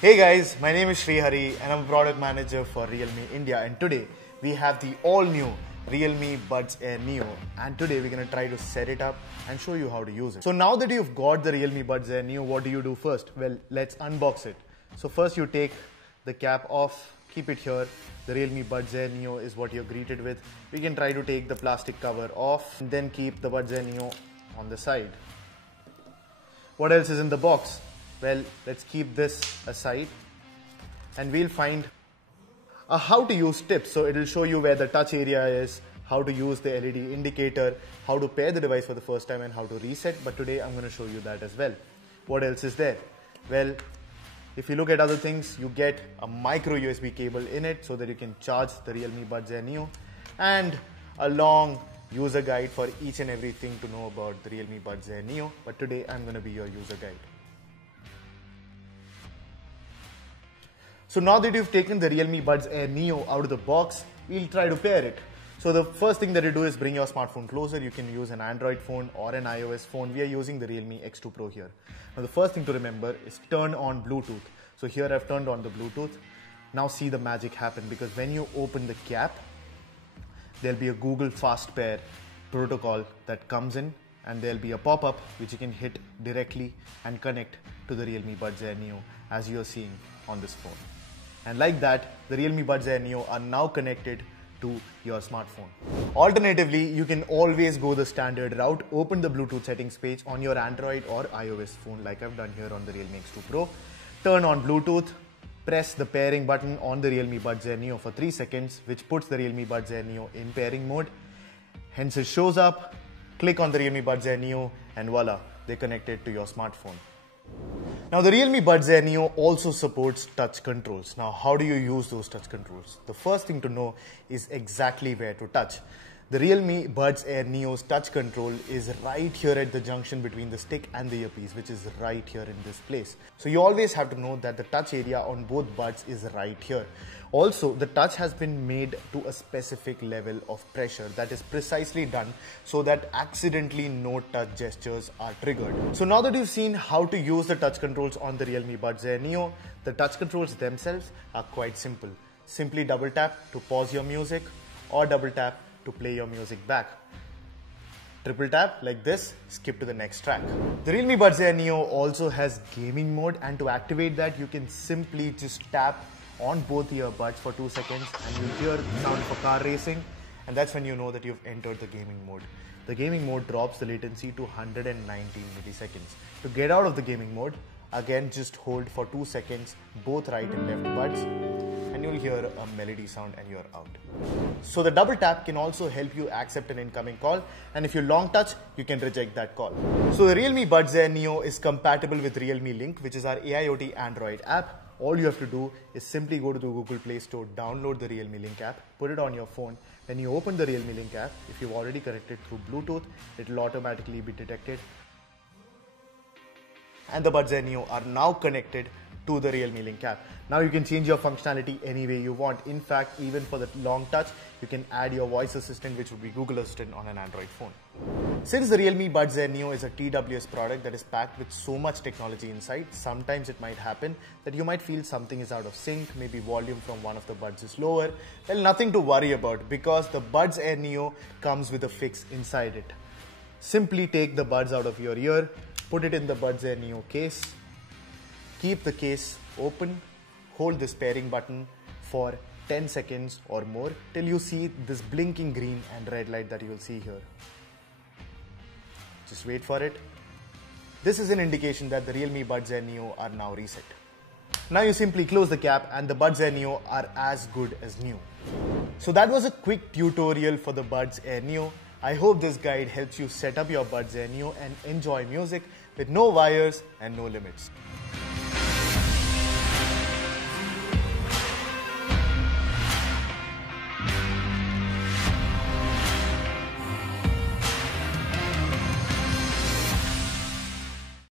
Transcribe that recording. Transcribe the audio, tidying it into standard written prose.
Hey guys, my name is Sri Hari and I'm a product manager for Realme India, and today we have the all new Realme Buds Air Neo, and today we're going to try to set it up and show you how to use it. So now that you've got the Realme Buds Air Neo, what do you do first? Well, let's unbox it. So first you take the cap off, keep it here. The Realme Buds Air Neo is what you're greeted with. We can try to take the plastic cover off and then keep the Buds Air Neo on the side. What else is in the box? Well, let's keep this aside and we'll find a how to use tips. So it'll show you where the touch area is, how to use the LED indicator, how to pair the device for the first time and how to reset. But today I'm going to show you that as well. What else is there? Well, if you look at other things, you get a micro USB cable in it so that you can charge the Realme Buds Air Neo, and a long user guide for each and everything to know about the Realme Buds Air Neo. But today I'm going to be your user guide. So now that you've taken the Realme Buds Air Neo out of the box, we'll try to pair it. So the first thing that you do is bring your smartphone closer. You can use an Android phone or an iOS phone. We are using the Realme X2 Pro here. Now the first thing to remember is turn on Bluetooth. So here I've turned on the Bluetooth. Now see the magic happen, because when you open the cap, there'll be a Google Fast Pair protocol that comes in, and there'll be a pop-up which you can hit directly and connect to the Realme Buds Air Neo, as you're seeing on this phone. And like that, the Realme Buds Air Neo are now connected to your smartphone. Alternatively, you can always go the standard route. Open the Bluetooth settings page on your Android or iOS phone, like I've done here on the Realme X2 Pro. Turn on Bluetooth, press the pairing button on the Realme Buds Air Neo for 3 seconds, which puts the Realme Buds Air Neo in pairing mode. Hence it shows up, click on the Realme Buds Air Neo, and voila, they're connected to your smartphone. Now the Realme Buds Air Neo also supports touch controls. Now how do you use those touch controls? The first thing to know is exactly where to touch. The Realme Buds Air Neo's touch control is right here at the junction between the stick and the earpiece, which is right here in this place. So you always have to know that the touch area on both buds is right here. Also, the touch has been made to a specific level of pressure that is precisely done so that accidentally no touch gestures are triggered. So now that you've seen how to use the touch controls on the Realme Buds Air Neo, the touch controls themselves are quite simple. Simply double tap to pause your music, or double tap to play your music back. Triple tap like this, skip to the next track. The Realme Buds Air Neo also has gaming mode, and to activate that you can simply just tap on both earbuds for 2 seconds and you'll hear the sound of a car racing, and that's when you know that you've entered the gaming mode. The gaming mode drops the latency to 119 milliseconds. To get out of the gaming mode, again just hold for 2 seconds both right and left buds, and you'll hear a melody sound and you're out. So the double tap can also help you accept an incoming call, and if you long touch, you can reject that call. So the Realme Buds Air Neo is compatible with Realme Link, which is our AIoT Android app. All you have to do is simply go to the Google Play Store, download the Realme Link app, put it on your phone. When you open the Realme Link app, if you've already connected through Bluetooth, it will automatically be detected. And the Buds Air Neo are now connected to the Realme Link app. Now you can change your functionality any way you want. In fact, even for the long touch, you can add your voice assistant, which would be Google Assistant on an Android phone. Since the Realme Buds Air Neo is a TWS product that is packed with so much technology inside, sometimes it might happen that you might feel something is out of sync, maybe volume from one of the buds is lower. Well, nothing to worry about, because the Buds Air Neo comes with a fix inside it. Simply take the buds out of your ear, put it in the Buds Air Neo case, keep the case open, hold this pairing button for 10 seconds or more till you see this blinking green and red light that you will see here. Just wait for it. This is an indication that the Realme Buds Air Neo are now reset. Now you simply close the cap and the Buds Air Neo are as good as new. So that was a quick tutorial for the Buds Air Neo. I hope this guide helps you set up your Buds Air Neo and enjoy music with no wires and no limits.